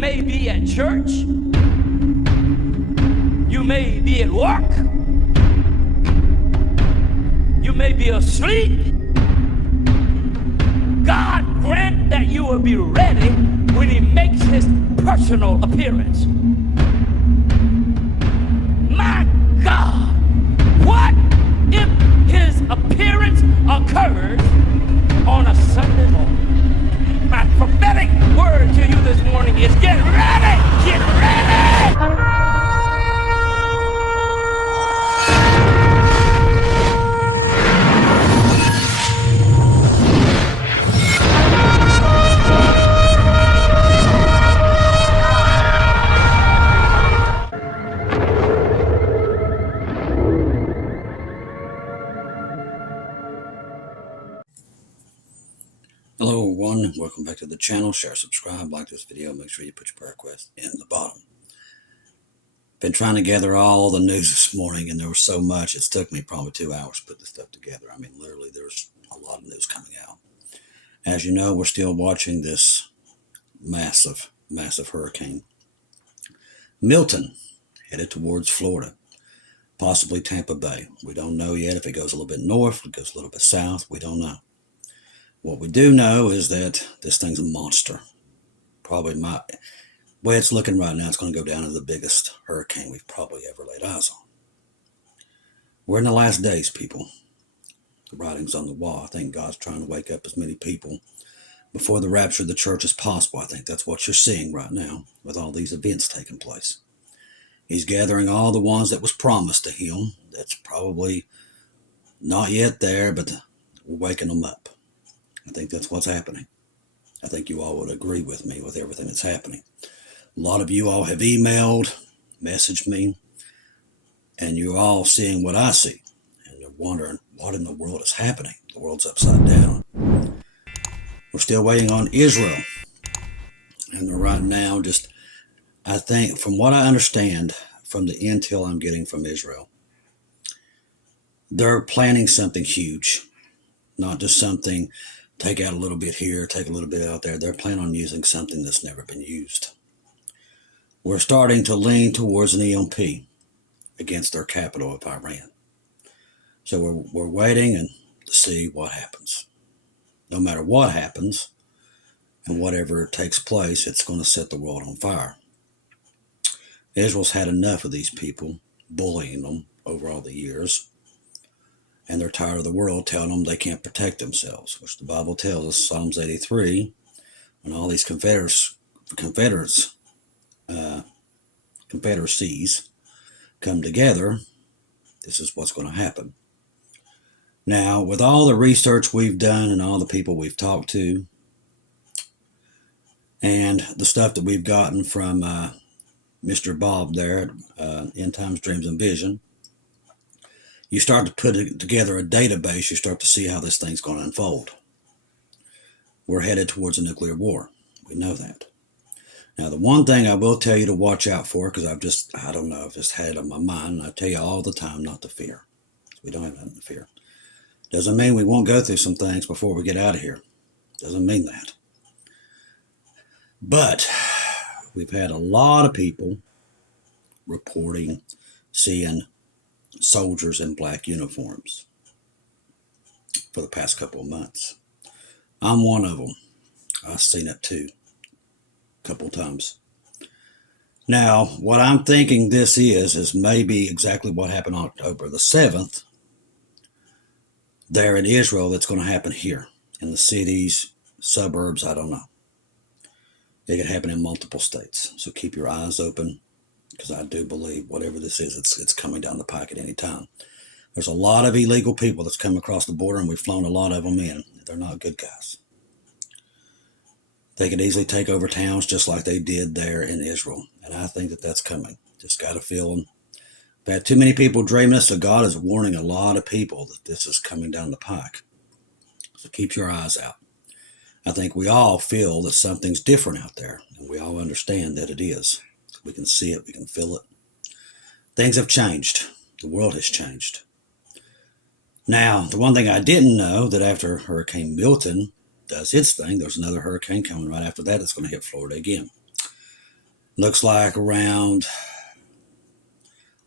may be at church. You may be at work. You may be asleep. God grant that you will be ready when he makes his personal appearance. My God, what if his appearance occurs on a Sunday morning? My prophetic word to you this morning is get ready! Get ready! Hello everyone, welcome back to the channel. Share, subscribe, like this video, make sure you put your prayer request in the bottom. Been trying to gather all the news this morning, and there was so much, it's took me probably 2 hours to put this stuff together. I mean, literally, there's a lot of news coming out. As you know, we're still watching this massive hurricane. Milton, headed towards Florida, possibly Tampa Bay. We don't know yet if it goes a little bit north, if it goes a little bit south, we don't know. What we do know is that this thing's a monster. Probably the way it's looking right now, it's going to go down as the biggest hurricane we've probably ever laid eyes on. We're in the last days, people. The writing's on the wall. I think God's trying to wake up as many people before the rapture of the church as possible. I think that's what you're seeing right now with all these events taking place. He's gathering all the ones that was promised to him. That's probably not yet there, but we're waking them up. I think that's what's happening. I think you all would agree with me with everything that's happening. A lot of you all have emailed, messaged me, and you're all seeing what I see. And you're wondering, what in the world is happening? The world's upside down. We're still waiting on Israel. And right now, I think, from what I understand, from the intel I'm getting from Israel, they're planning something huge. Not just something, take out a little bit here, take a little bit out there. They're planning on using something that's never been used. We're starting to lean towards an EMP against their capital of Iran. So we're waiting to see what happens. No matter what happens and whatever takes place, it's going to set the world on fire. Israel's had enough of these people bullying them over all the years. And they're tired of the world telling them they can't protect themselves, which the Bible tells us, Psalms 83, when all these confederacies come together, this is what's going to happen. Now, with all the research we've done and all the people we've talked to, and the stuff that we've gotten from Mr. Bob there at End Times Dreams and Vision, you start to put together a database, you start to see how this thing's going to unfold. We're headed towards a nuclear war. We know that. Now, the one thing I will tell you to watch out for, because I've just had it on my mind, and I tell you all the time not to fear. We don't have nothing to fear. Doesn't mean we won't go through some things before we get out of here. Doesn't mean that. But we've had a lot of people reporting, seeing soldiers in black uniforms for the past couple of months. I'm one of them. I've seen it too, a couple of times. Now, what I'm thinking this is maybe exactly what happened on October the 7th there in Israel that's going to happen here in the cities, suburbs, I don't know. It could happen in multiple states. So keep your eyes open, because I do believe whatever this is, it's coming down the pike at any time. There's a lot of illegal people that's come across the border, and we've flown a lot of them in. They're not good guys. They could easily take over towns just like they did there in Israel. And I think that that's coming. Just got a feeling. I've had too many people dreaming this, so God is warning a lot of people that this is coming down the pike. So keep your eyes out. I think we all feel that something's different out there, and we all understand that it is. We can see it. We can feel it. Things have changed. The world has changed. Now, the one thing I didn't know, that after Hurricane Milton does its thing, there's another hurricane coming right after that that's going to hit Florida again. Looks like around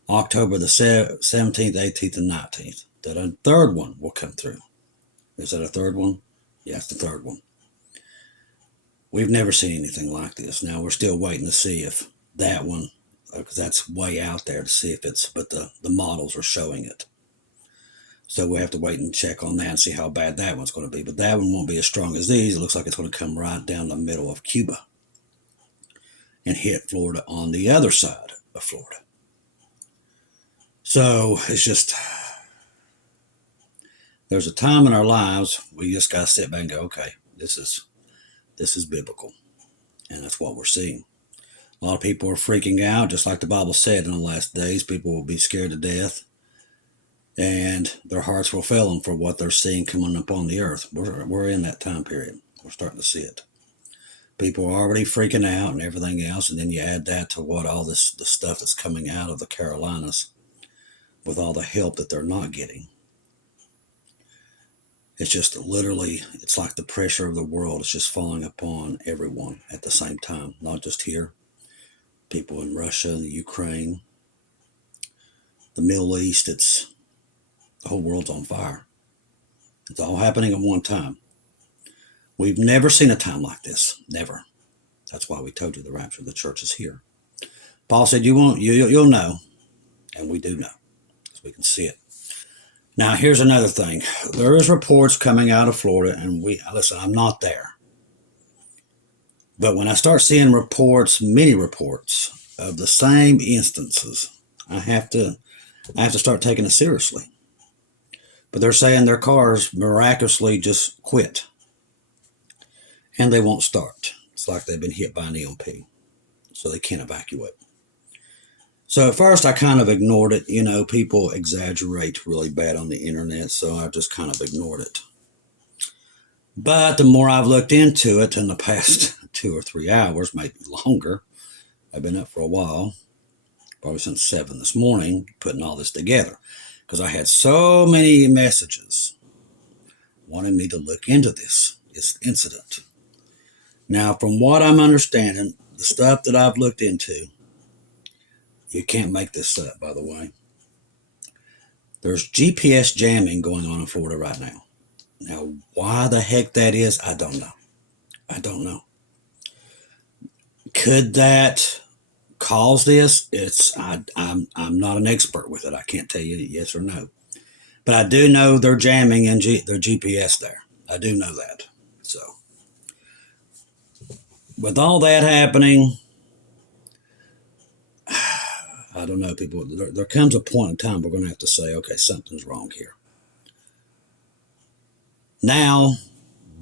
October the 17th, 18th, and 19th, that a third one will come through. Is that a third one? Yeah, it's the third one. We've never seen anything like this. Now, we're still waiting to see if that one, because that's way out there to see if it's, but the models are showing it. So we have to wait and check on that and see how bad that one's going to be. But that one won't be as strong as these. It looks like it's going to come right down the middle of Cuba and hit Florida on the other side of Florida. So it's just, there's a time in our lives we just got to sit back and go, okay, this is biblical. And that's what we're seeing. A lot of people are freaking out, just like the Bible said in the last days. People will be scared to death, and their hearts will fail them for what they're seeing coming up on the earth. We're in that time period. We're starting to see it. People are already freaking out and everything else, and then you add that to what all the stuff that's coming out of the Carolinas with all the help that they're not getting. It's just literally, it's like the pressure of the world is just falling upon everyone at the same time, not just here. People in Russia, the Ukraine, the Middle East, the whole world's on fire. It's all happening at one time. We've never seen a time like this, never. That's why we told you the rapture of the church is here. Paul said, you'll know, and we do know, because we can see it. Now, here's another thing. There is reports coming out of Florida, and listen, I'm not there. But when I start seeing reports, many reports of the same instances, I have to start taking it seriously. But they're saying their cars miraculously just quit, and they won't start. It's like they've been hit by an EMP, so they can't evacuate. So at first I kind of ignored it. You know, people exaggerate really bad on the internet, so I just kind of ignored it. But the more I've looked into it in the past 2 or 3 hours, maybe longer, I've been up for a while, probably since 7 this morning, putting all this together, because I had so many messages wanting me to look into this incident. Now, from what I'm understanding, the stuff that I've looked into, you can't make this up, by the way. There's GPS jamming going on in Florida right now. Now, why the heck that is, I don't know. I don't know. Could that cause this? I'm not an expert with it. I can't tell you yes or no. But I do know they're jamming in their GPS there. I do know that. So, with all that happening, I don't know, people. There comes a point in time we're going to have to say, okay, something's wrong here. Now,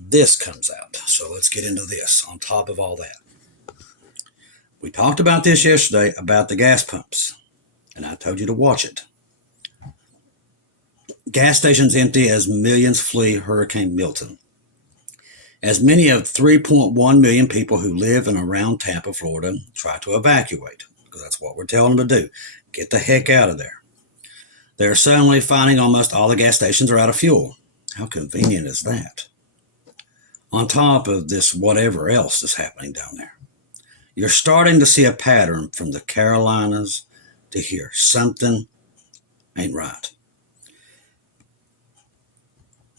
this comes out. So let's get into this on top of all that. We talked about this yesterday about the gas pumps, and I told you to watch it. Gas stations empty as millions flee Hurricane Milton. As many of 3.1 million people who live in around Tampa, Florida, try to evacuate, because that's what we're telling them to do. Get the heck out of there. They're suddenly finding almost all the gas stations are out of fuel. How convenient is that? On top of this, whatever else is happening down there. You're starting to see a pattern from the Carolinas to here. Something ain't right.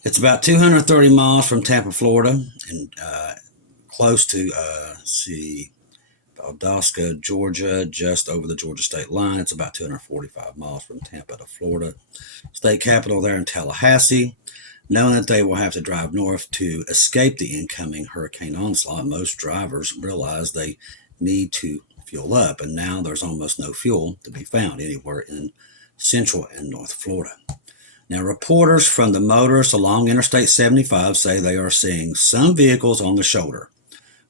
It's about 230 miles from Tampa, Florida, and close to, Valdosta, Georgia, just over the Georgia state line. It's about 245 miles from Tampa to Florida. State capital there in Tallahassee. Knowing that they will have to drive north to escape the incoming hurricane onslaught, most drivers realize they need to fuel up, and now there's almost no fuel to be found anywhere in Central and North Florida. Now, reporters from the motorists along Interstate 75 say they are seeing some vehicles on the shoulder,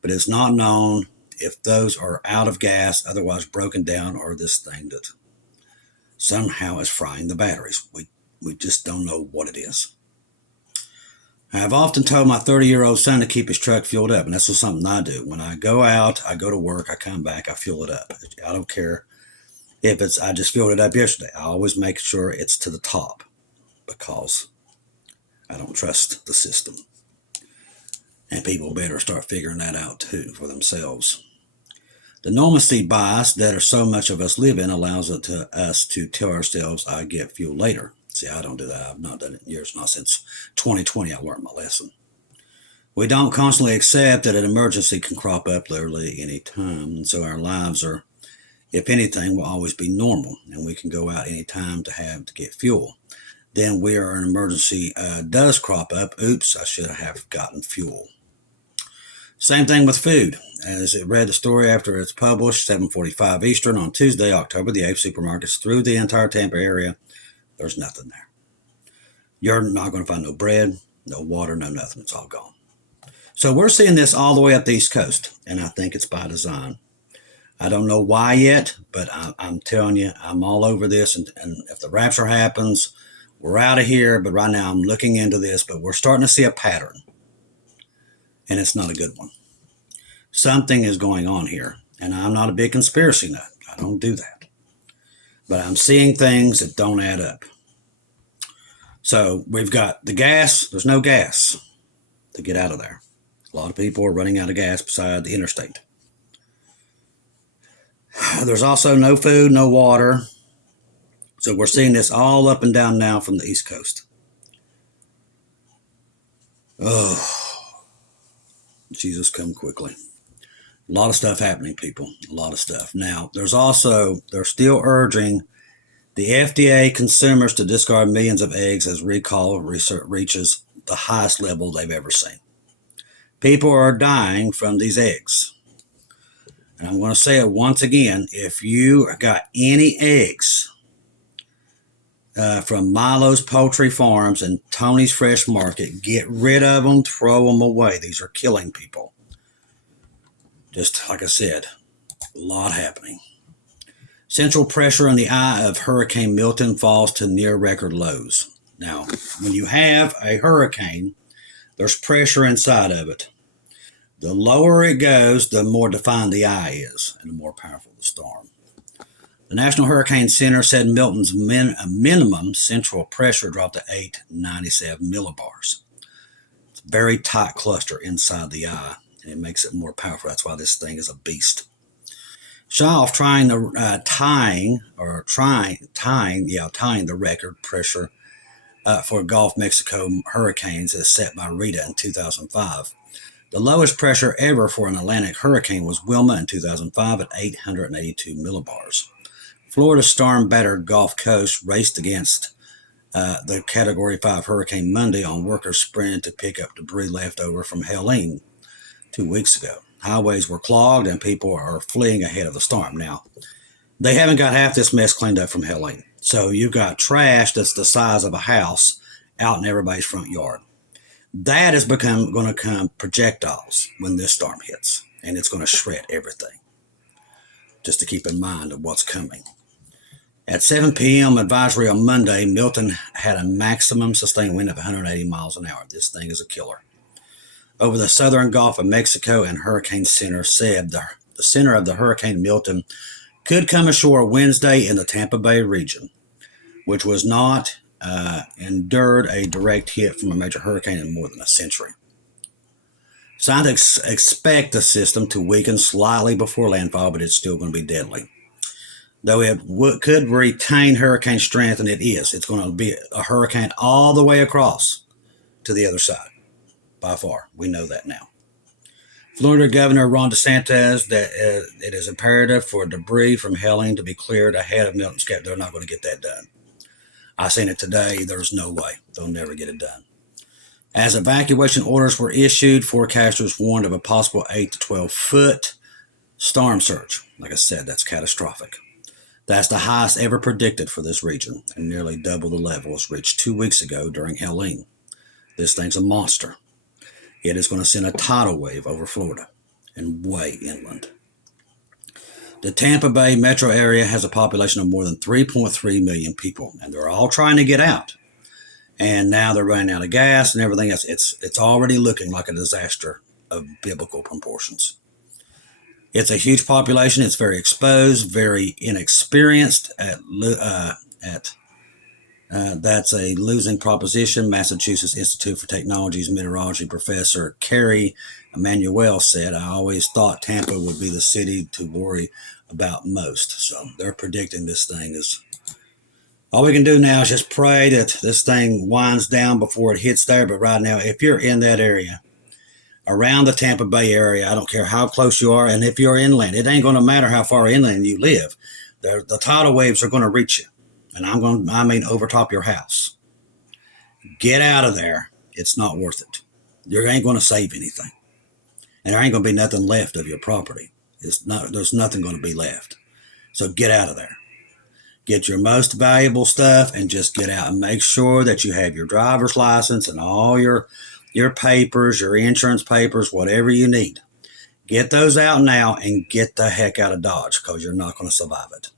but it's not known if those are out of gas, otherwise broken down, or this thing that somehow is frying the batteries. We just don't know what it is. I've often told my 30-year-old son to keep his truck fueled up, and that's just something I do. When I go out, I go to work, I come back, I fuel it up. I don't care if I just filled it up yesterday. I always make sure it's to the top because I don't trust the system. And people better start figuring that out too for themselves. The normalcy bias that so much of us live in allows us to tell ourselves, I get fuel later. See, I don't do that. I've not done it in years, not since 2020 I learned my lesson. We don't constantly accept that an emergency can crop up literally any time, and so our lives are, if anything, will always be normal, and we can go out any time to get fuel. Then where an emergency does crop up, oops, I should have gotten fuel. Same thing with food. As it read the story after it's published, 7:45 Eastern on Tuesday, October the 8th, supermarkets through the entire Tampa area, there's nothing there. You're not going to find no bread, no water, no nothing. It's all gone. So we're seeing this all the way up the East Coast, and I think it's by design. I don't know why yet, but I'm telling you, I'm all over this, and if the rapture happens, we're out of here, but right now I'm looking into this, but we're starting to see a pattern, and it's not a good one. Something is going on here, and I'm not a big conspiracy nut. I don't do that. But I'm seeing things that don't add up. So we've got the gas. There's no gas to get out of there. A lot of people are running out of gas beside the interstate. There's also no food, no water. So we're seeing this all up and down now from the East Coast. Oh, Jesus, come quickly. A lot of stuff happening, people. A lot of stuff. Now, they're still urging the FDA consumers to discard millions of eggs as recall reaches the highest level they've ever seen. People are dying from these eggs. And I'm going to say it once again. If you got any eggs from Milo's Poultry Farms and Tony's Fresh Market, get rid of them, throw them away. These are killing people. Just like I said, a lot happening. Central pressure in the eye of Hurricane Milton falls to near record lows. Now, when you have a hurricane, there's pressure inside of it. The lower it goes, the more defined the eye is, and the more powerful the storm. The National Hurricane Center said Milton's minimum central pressure dropped to 897 millibars. It's a very tight cluster inside the eye, and it makes it more powerful. That's why this thing is a beast. Shaw tying the record pressure for Gulf Mexico hurricanes as set by Rita in 2005. The lowest pressure ever for an Atlantic hurricane was Wilma in 2005 at 882 millibars. Florida's storm-battered Gulf Coast raced against the Category 5 hurricane Monday on workers sprinting to pick up debris left over from Helene 2 weeks ago. Highways were clogged and people are fleeing ahead of the storm. Now, they haven't got half this mess cleaned up from Helene. So you've got trash that's the size of a house out in everybody's front yard. That is going to become projectiles when this storm hits, and it's going to shred everything. Just to keep in mind of what's coming. At 7 p.m. advisory on Monday, Milton had a maximum sustained wind of 180 miles an hour. This thing is a killer. Over the southern Gulf of Mexico, and Hurricane Center said the center of the Hurricane Milton could come ashore Wednesday in the Tampa Bay region, which was not endured a direct hit from a major hurricane in more than a century. Scientists expect the system to weaken slightly before landfall, but it's still going to be deadly. Though it could retain hurricane strength, and it is. It's going to be a hurricane all the way across to the other side. By far. We know that now. Florida Governor Ron DeSantis that it is imperative for debris from Helene to be cleared ahead of Milton's cap. They're not going to get that done. I seen it today. There's no way. They'll never get it done. As evacuation orders were issued, forecasters warned of a possible 8 to 12 foot storm surge. Like I said, that's catastrophic. That's the highest ever predicted for this region, and nearly double the levels reached 2 weeks ago during Helene. This thing's a monster. It is going to send a tidal wave over Florida and way inland. The Tampa Bay metro area has a population of more than 3.3 million people, and they're all trying to get out. And now they're running out of gas and everything else. It's already looking like a disaster of biblical proportions. It's a huge population. It's very exposed, very inexperienced at That's a losing proposition, Massachusetts Institute for Technology's meteorology professor Carrie Emanuel said. I always thought Tampa would be the city to worry about most. So they're predicting this thing is... All we can do now is just pray that this thing winds down before it hits there. But right now, if you're in that area, around the Tampa Bay area, I don't care how close you are, and if you're inland, it ain't going to matter how far inland you live. The tidal waves are going to reach you. And I mean overtop your house. Get out of there. It's not worth it. You ain't going to save anything. And there ain't going to be nothing left of your property. There's nothing going to be left. So get out of there. Get your most valuable stuff and just get out and make sure that you have your driver's license and all your papers, your insurance papers, whatever you need. Get those out now and get the heck out of Dodge because you're not going to survive it.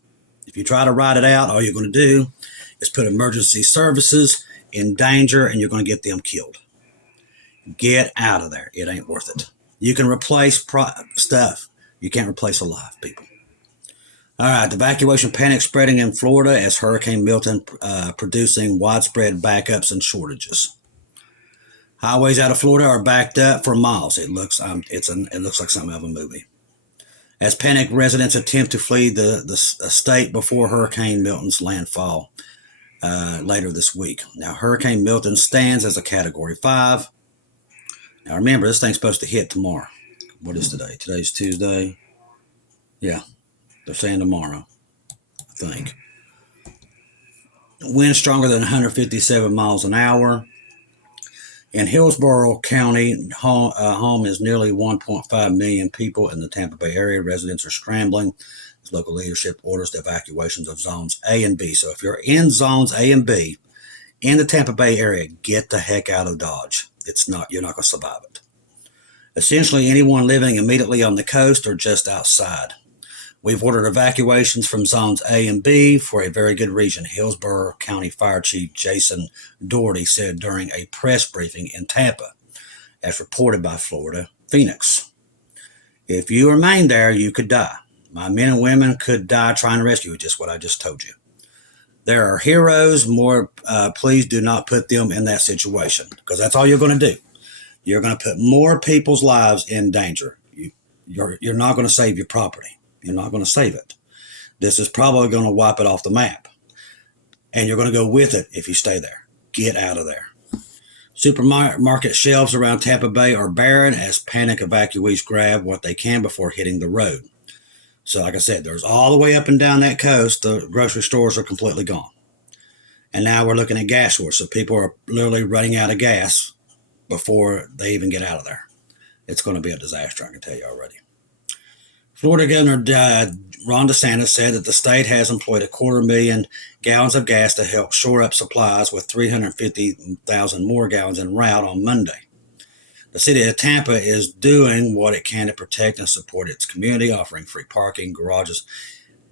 If you try to ride it out, all you're going to do is put emergency services in danger and you're going to get them killed. Get out of there. It ain't worth it. You can replace stuff. You can't replace a life, people. All right, the evacuation panic spreading in Florida as Hurricane Milton producing widespread backups and shortages. Highways out of Florida are backed up for miles. It looks like something out of a movie. As panicked residents attempt to flee the state before Hurricane Milton's landfall later this week. Now, Hurricane Milton stands as a Category 5. Now, remember, this thing's supposed to hit tomorrow. What is today? Today's Tuesday. Yeah, they're saying tomorrow, I think. Winds stronger than 157 miles an hour. In Hillsborough County, home is nearly 1.5 million people in the Tampa Bay area. Residents are scrambling as local leadership orders the evacuations of zones A and B. So if you're in zones A and B in the Tampa Bay area, get the heck out of Dodge. You're not going to survive it. Essentially, anyone living immediately on the coast or just outside. We've ordered evacuations from zones A and B for a very good reason, Hillsborough County Fire Chief Jason Doherty said during a press briefing in Tampa, as reported by Florida Phoenix. If you remain there, you could die. My men and women could die trying to rescue you, just what I just told you. There are heroes. Please do not put them in that situation, because that's all you're going to do. You're going to put more people's lives in danger. You're not going to save your property. You're not going to save it. This is probably going to wipe it off the map. And you're going to go with it if you stay there. Get out of there. Supermarket shelves around Tampa Bay are barren as panic evacuees grab what they can before hitting the road. So like I said, there's all the way up and down that coast, the grocery stores are completely gone. And now we're looking at gas shortages. So people are literally running out of gas before they even get out of there. It's going to be a disaster, I can tell you already. Florida Governor Ron DeSantis said that the state has employed 250,000 gallons of gas to help shore up supplies, with 350,000 more gallons en route on Monday. The city of Tampa is doing what it can to protect and support its community, offering free parking, garages.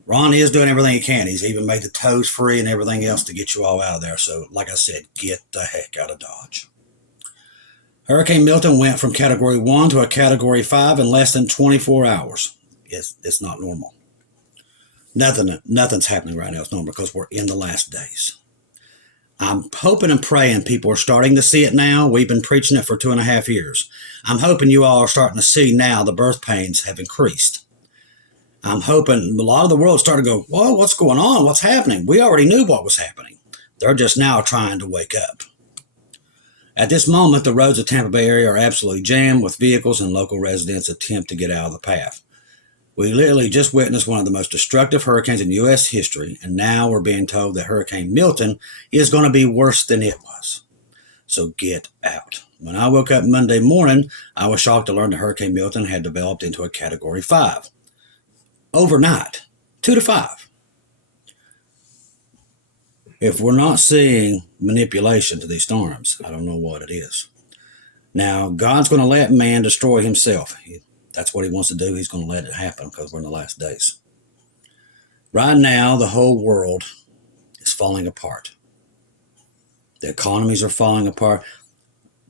Ron is doing everything he can. He's even made the tows free and everything else to get you all out of there. So, like I said, get the heck out of Dodge. Hurricane Milton went from Category 1 to a Category 5 in less than 24 hours. It's not normal. Nothing's happening right now. It's normal because we're in the last days. I'm hoping and praying people are starting to see it now. We've been preaching it for 2.5 years. I'm hoping you all are starting to see now the birth pains have increased. I'm hoping a lot of the world started to go, whoa, what's going on? What's happening? We already knew what was happening. They're just now trying to wake up. At this moment, the roads of Tampa Bay area are absolutely jammed with vehicles, and local residents attempt to get out of the path. We literally just witnessed one of the most destructive hurricanes in U.S. history, and now we're being told that Hurricane Milton is going to be worse than it was. So get out. When I woke up Monday morning, I was shocked to learn that Hurricane Milton had developed into a Category 5. Overnight, 2 to 5. If we're not seeing manipulation to these storms, I don't know what it is. Now, God's going to let man destroy himself. That's what he wants to do. He's going to let it happen because we're in the last days. Right now, the whole world is falling apart. The economies are falling apart.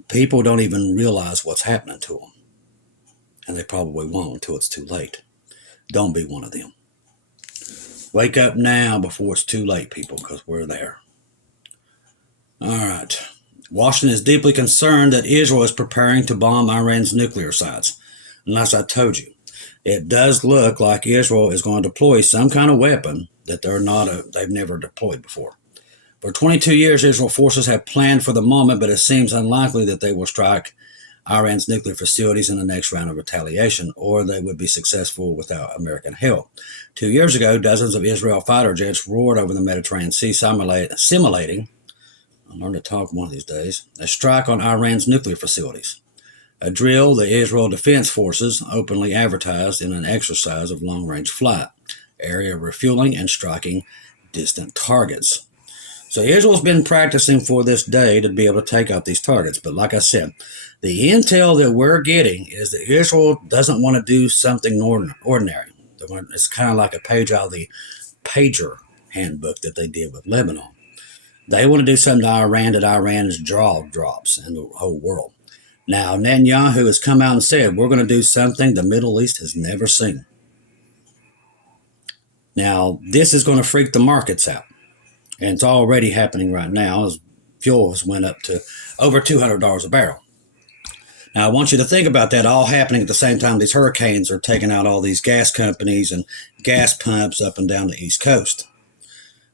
People don't even realize what's happening to them. And they probably won't until it's too late. Don't be one of them. Wake up now before it's too late, people, because we're there. All right. Washington is deeply concerned that Israel is preparing to bomb Iran's nuclear sites. Unless I told you, it does look like Israel is going to deploy some kind of weapon that they've never deployed before. For 22 years, Israel forces have planned for the moment, but it seems unlikely that they will strike Iran's nuclear facilities in the next round of retaliation, or they would be successful without American help. 2 years ago, dozens of Israel fighter jets roared over the Mediterranean Sea, simulating, I'll learn to talk one of these days, a strike on Iran's nuclear facilities. A drill the Israel Defense Forces openly advertised in an exercise of long-range flight, area refueling, and striking distant targets. So Israel's been practicing for this day to be able to take out these targets. But like I said, the intel that we're getting is that Israel doesn't want to do something ordinary. It's kind of like a page out of the pager handbook that they did with Lebanon. They want to do something to Iran that Iran's jaw drops in the whole world. Now, Netanyahu has come out and said, we're going to do something the Middle East has never seen. Now, this is going to freak the markets out. And it's already happening right now as fuel has went up to over $200 a barrel. Now, I want you to think about that all happening at the same time these hurricanes are taking out all these gas companies and gas pumps up and down the East Coast.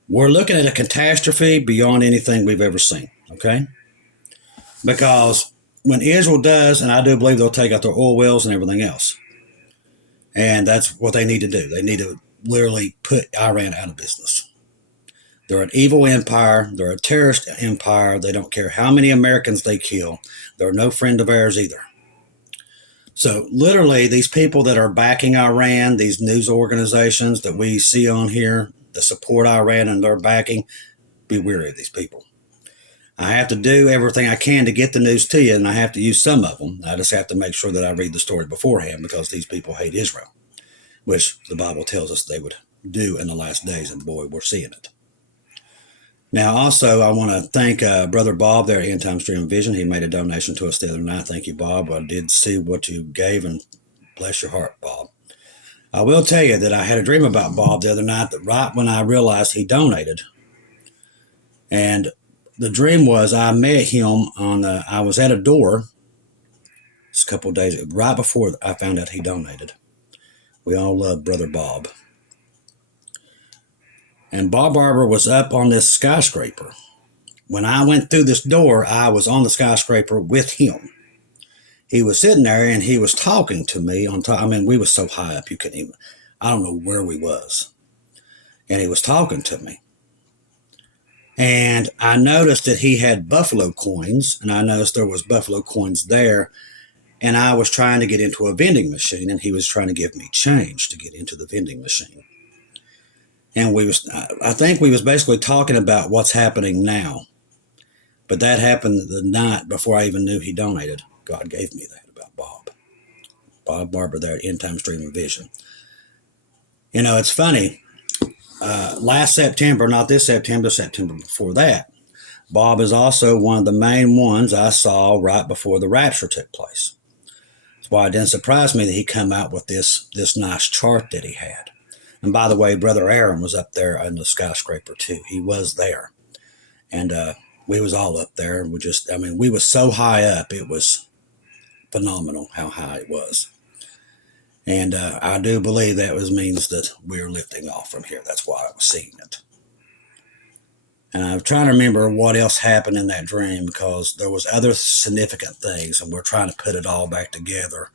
We're looking at a catastrophe beyond anything we've ever seen, okay? Because when Israel does, and I do believe they'll take out their oil wells and everything else, and that's what they need to do. They need to literally put Iran out of business. They're an evil empire. They're a terrorist empire. They don't care how many Americans they kill. They're no friend of ours either. So literally, these people that are backing Iran, these news organizations that we see on here that support Iran and they're backing, be wary of these people. I have to do everything I can to get the news to you, and I have to use some of them. I just have to make sure that I read the story beforehand because these people hate Israel, which the Bible tells us they would do in the last days, and boy, we're seeing it. Now, also, I want to thank Brother Bob there at End Time Stream Vision. He made a donation to us the other night. Thank you, Bob. I did see what you gave, and bless your heart, Bob. I will tell you that I had a dream about Bob the other night that right when I realized he donated. And the dream was I met him I was at a door just a couple of days, right before I found out he donated. We all love Brother Bob. And Bob Barber was up on this skyscraper. When I went through this door, I was on the skyscraper with him. He was sitting there and he was talking to me on top. I mean, we were so high up, you couldn't even, I don't know where we was. And he was talking to me. And I noticed that he had buffalo coins, and I noticed there was buffalo coins there. And I was trying to get into a vending machine, and he was trying to give me change to get into the vending machine. And I think we was basically talking about what's happening now. But that happened the night before I even knew he donated. God gave me that about Bob. Bob Barber there at End Time Stream Vision. You know, it's funny. Last September, not this September, September before that, Bob is also one of the main ones I saw right before the rapture took place. That's why it didn't surprise me that he come out with this nice chart that he had. And by the way, Brother Aaron was up there on the skyscraper too. He was there. And we was all up there. And we was so high up, it was phenomenal how high it was. And I do believe that means that we're lifting off from here. That's why I was seeing it. And I'm trying to remember what else happened in that dream because there was other significant things, and we're trying to put it all back together.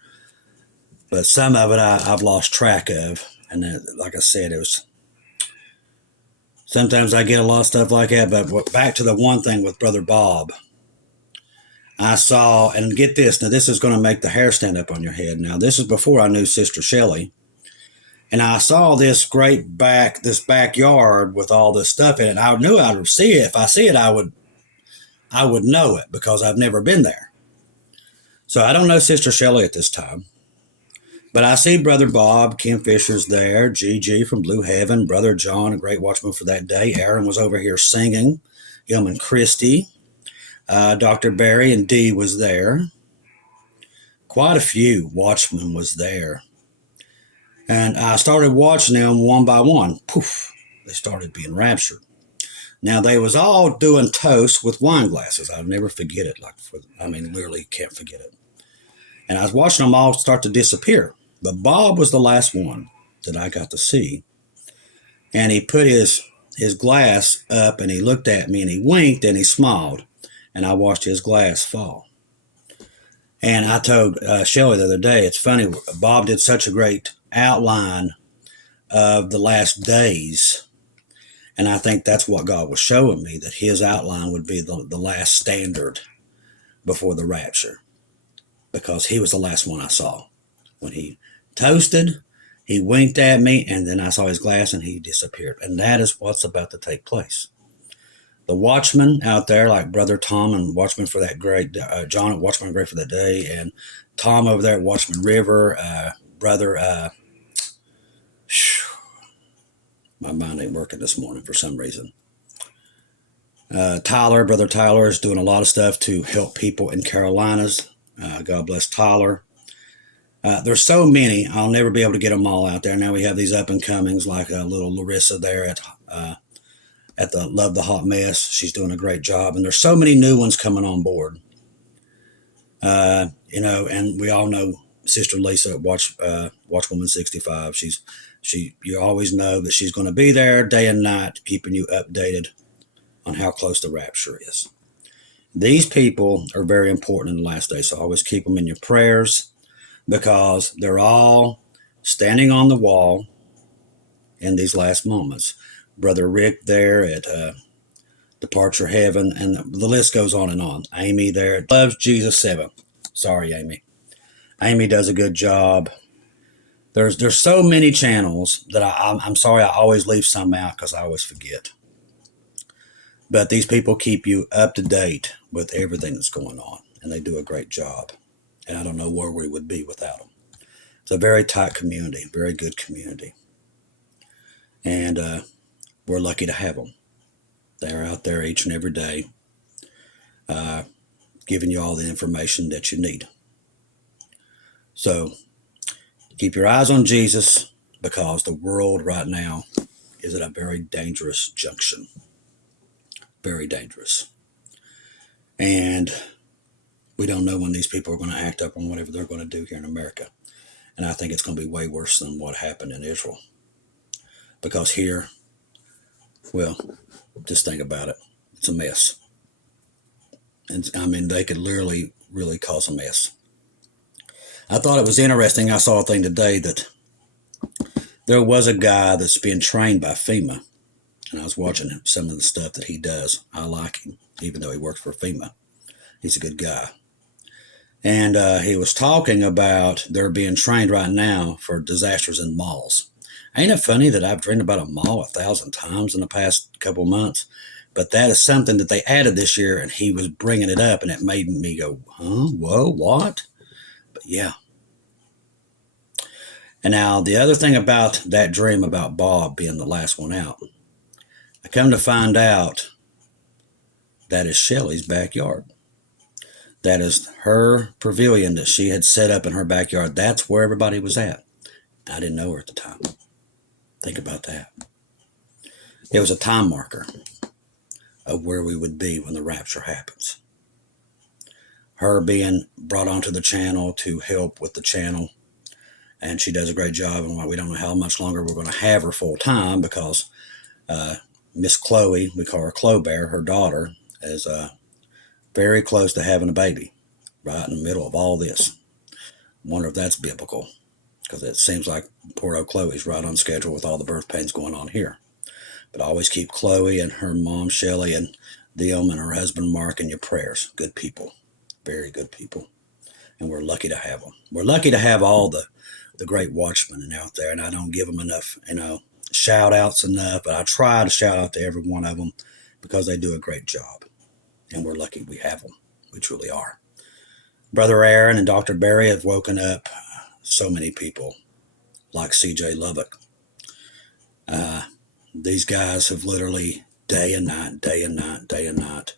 But some of it I've lost track of. And then, like I said, sometimes I get a lot of stuff like that. But back to the one thing with Brother Bob, I saw, and get this, now this is going to make the hair stand up on your head. Now, this is before I knew Sister Shelley. And I saw this backyard with all this stuff in it. I knew I would see it. If I see it, I would know it because I've never been there. So I don't know Sister Shelley at this time. But I see Brother Bob, Kim Fisher's there, Gigi from Blue Heaven, Brother John, a great watchman for that day. Aaron was over here singing, him and Christy. Dr. Barry and Dee was there. Quite a few watchmen was there. And I started watching them one by one. Poof, they started being raptured. Now, they was all doing toast with wine glasses. I'll never forget it. Literally can't forget it. And I was watching them all start to disappear. But Bob was the last one that I got to see. And he put his glass up and he looked at me and he winked and he smiled. And I watched his glass fall. And I told Shelley the other day, it's funny, Bob did such a great outline of the last days. And I think that's what God was showing me, that his outline would be the last standard before the rapture. Because he was the last one I saw. When he toasted, he winked at me, and then I saw his glass and he disappeared. And that is what's about to take place. The watchmen out there, like Brother Tom and Watchman for that great, John at Watchman Great for that Day, and Tom over there at Watchman River, Brother, my mind ain't working this morning for some reason. Brother Tyler is doing a lot of stuff to help people in Carolinas. God bless Tyler. There's so many, I'll never be able to get them all out there. Now we have these up and comings like little Larissa there at the Love the Hot Mess. She's doing a great job. And there's so many new ones coming on board. And we all know Sister Lisa at Watchwoman 65. You always know that she's going to be there day and night, keeping you updated on how close the rapture is. These people are very important in the last days, so always keep them in your prayers because they're all standing on the wall in these last moments. Brother Rick there at Departure Heaven, and the list goes on and on. Amy there at Loves Jesus 7. Sorry, Amy. Amy does a good job. There's so many channels that I'm sorry I always leave some out because I always forget. But these people keep you up to date with everything that's going on, and they do a great job. And I don't know where we would be without them. It's a very tight community, very good community. And we're lucky to have them. They're out there each and every day giving you all the information that you need. So keep your eyes on Jesus because the world right now is at a very dangerous junction. Very dangerous. And we don't know when these people are going to act up on whatever they're going to do here in America. And I think it's going to be way worse than what happened in Israel. Because here, well, just think about it. It's a mess. And they could literally, really cause a mess. I thought it was interesting. I saw a thing today that there was a guy that's being trained by FEMA. And I was watching some of the stuff that he does. I like him, even though he works for FEMA. He's a good guy. And he was talking about they're being trained right now for disasters in malls. Ain't it funny that I've dreamed about a mall 1,000 times in the past couple months? But that is something that they added this year, and he was bringing it up, and it made me go, huh? Whoa, what? But yeah. And now the other thing about that dream about Bob being the last one out, I come to find out that is Shelley's backyard. That is her pavilion that she had set up in her backyard. That's where everybody was at. I didn't know her at the time. Think about that. It was a time marker of where we would be when the rapture happens. Her being brought onto the channel to help with the channel. And she does a great job. And we don't know how much longer we're going to have her full time because Miss Chloe, we call her Chloe Bear, her daughter, is very close to having a baby right in the middle of all this. Wonder if that's biblical because it seems like poor old Chloe's right on schedule with all the birth pains going on here. But always keep Chloe and her mom, Shelley, and them and her husband, Mark, in your prayers. Good people. Very good people. And we're lucky to have them. We're lucky to have all the great watchmen out there, and I don't give them enough, shout outs enough, but I try to shout out to every one of them because they do a great job. And we're lucky we have them. We truly are. Brother Aaron and Dr. Barry have woken up so many people like C.J. LOVIK. These guys have literally day and night,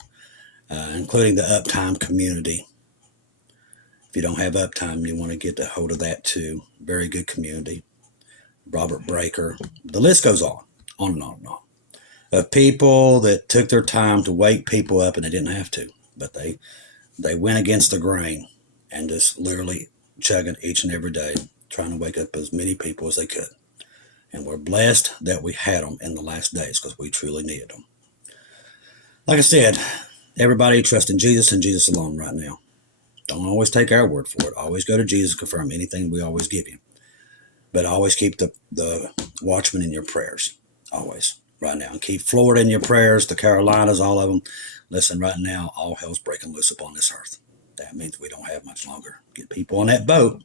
including the Uptime community. If you don't have Uptime, you want to get a hold of that too. Very good community. Robert Breaker. The list goes on and on and on. of people that took their time to wake people up, and they didn't have to, but they went against the grain and just literally chugging each and every day, trying to wake up as many people as they could. And we're blessed that we had them in the last days, because we truly needed them. Like I said, everybody trust in Jesus and Jesus alone right now. Don't always take our word for it. Always go to Jesus, confirm anything we always give you. But always keep the Watchmen in your prayers. Always. Right now. And keep Florida in your prayers, the Carolinas, all of them. Listen, right now, all hell's breaking loose upon this earth. That means we don't have much longer. Get people on that boat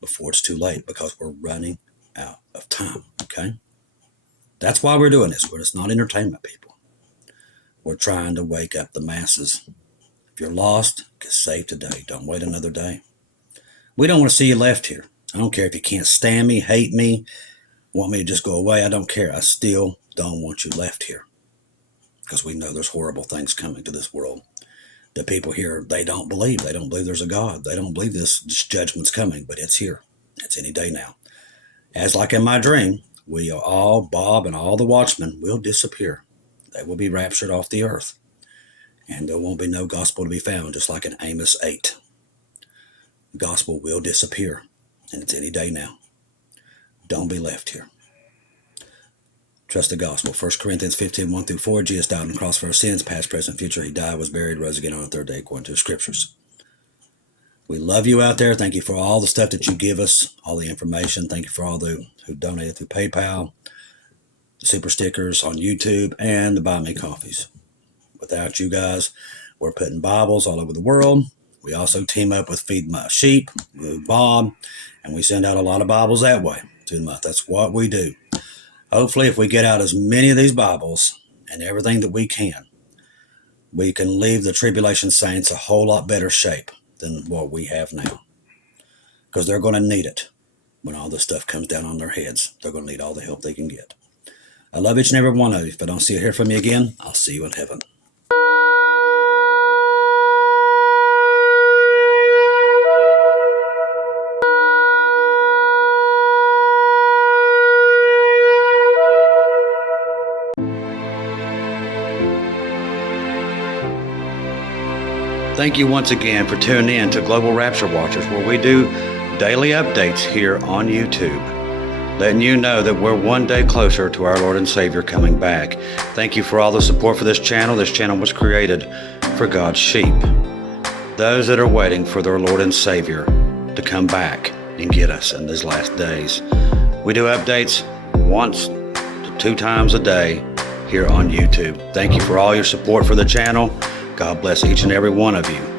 before it's too late, because we're running out of time. Okay? That's why we're doing this. It's not entertainment, people. We're trying to wake up the masses. If you're lost, get saved today. Don't wait another day. We don't want to see you left here. I don't care if you can't stand me, hate me, want me to just go away. I don't care. I still don't want you left here, because we know there's horrible things coming to this world. The people here, they don't believe. They don't believe there's a God. They don't believe this judgment's coming, but it's here. It's any day now. As like in my dream, we are all, Bob and all the watchmen, will disappear. They will be raptured off the earth. And there won't be no gospel to be found, just like in Amos 8. The gospel will disappear, and it's any day now. Don't be left here. Trust the gospel. 1 Corinthians 15, 1-4. Jesus died on the cross for our sins, past, present, future. He died, was buried, rose again on the third day, according to the scriptures. We love you out there. Thank you for all the stuff that you give us, all the information. Thank you for all who donated through PayPal, the super stickers on YouTube, and the Buy Me Coffees. Without you guys, we're putting Bibles all over the world. We also team up with Feed My Sheep, with Bob, and we send out a lot of Bibles that way to the month. That's what we do. Hopefully, if we get out as many of these Bibles and everything that we can leave the tribulation saints a whole lot better shape than what we have now. Because they're going to need it when all this stuff comes down on their heads. They're going to need all the help they can get. I love each and every one of you. If I don't see or hear from you again, I'll see you in heaven. Thank you once again for tuning in to Global Rapture Watchers, where we do daily updates here on YouTube, letting you know that we're one day closer to our Lord and Savior coming back. Thank you for all the support for this channel. This channel was created for God's sheep, those that are waiting for their Lord and Savior to come back and get us in these last days. We do updates once to 2 times a day here on YouTube. Thank you for all your support for the channel. God bless each and every one of you.